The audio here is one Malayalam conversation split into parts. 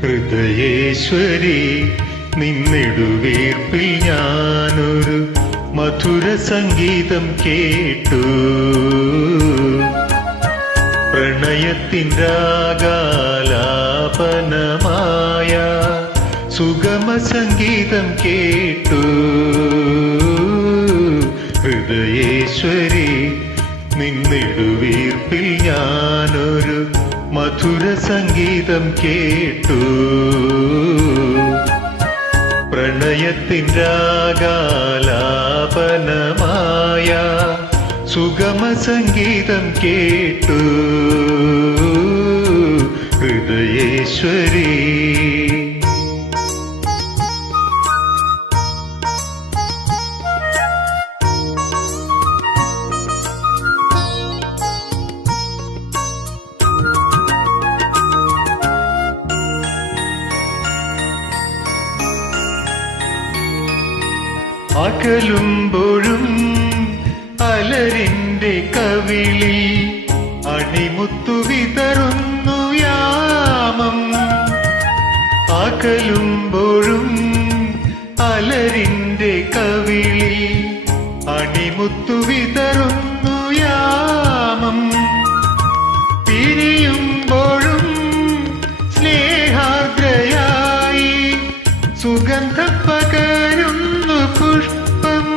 ഹൃദയേശ്വരി നിന്നിടുവീർപ്പിൽ ഞാനൊരു മധുര സംഗീതം കേട്ടു. പ്രണയത്തിൻ രാഗാലാപനമായ സുഗമ സംഗീതം കേട്ടു. ഹൃദയേശ്വരി നിന്നിടുവീർപ്പിൽ ഞാനൊരു മധുര സംഗീതം കേട്ടു. പ്രണയത്തിൻ രാഗാലാപനമായ സുഗമ സംഗീതം കേട്ടു. ഹൃദയേശ്വരി അകലുമ്പോഴും അലരിന്റെ കവിളിൽ അണിമുത്തു വിതറുന്നു യാമം. അകലുമ്പോഴും അലരിന്റെ കവിളിൽ അണിമുത്തു വിതറുന്നു യാമം. പിരിയുമ്പോഴും സ്നേഹാർദ്രയായി സുഗന്ധ പകരുന്നു पुष्पम्।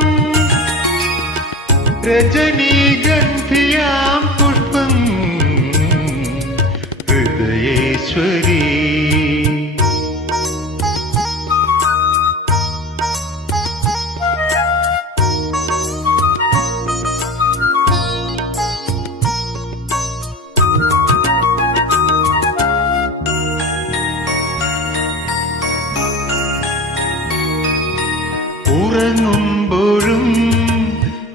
रजनीगन्ध ഉറങ്ങുമ്പോഴും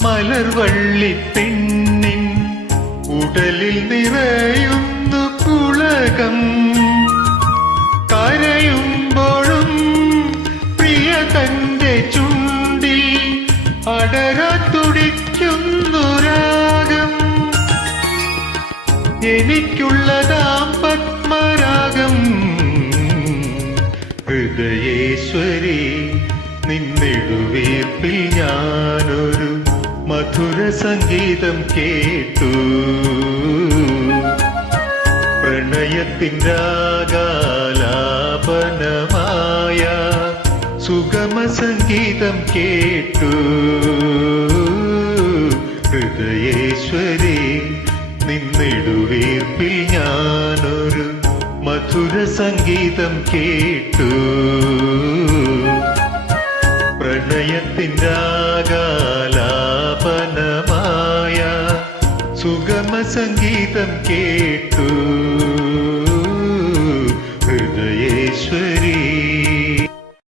മലർവള്ളി പെണ്ണിൻ ഉടലിൽ നിറയുന്നു പുളകം. കരയുമ്പോഴും പ്രിയ തന്റെ ചുണ്ടിൽ അടര തുടിക്കുന്നു രാഗം. എനിക്കുള്ളതാം പത്മരാഗം ഹൃദയേശ്വരി നിന്നിടുവീർപ്പിൽ ഞാനൊരു മധുര സംഗീതം കേട്ടു. പ്രണയത്തിൻ രാഗാലാപനമായ സുഗമ സംഗീതം കേട്ടു. ഹൃദയേശ്വരി നിന്നിടുവീർപ്പിൽ ഞാനൊരു മധുര സംഗീതം കേട്ടു. പ്രണയത്തിൻ രാഗാലാപനമായ സുഗമ സംഗീതം കേട്ടു.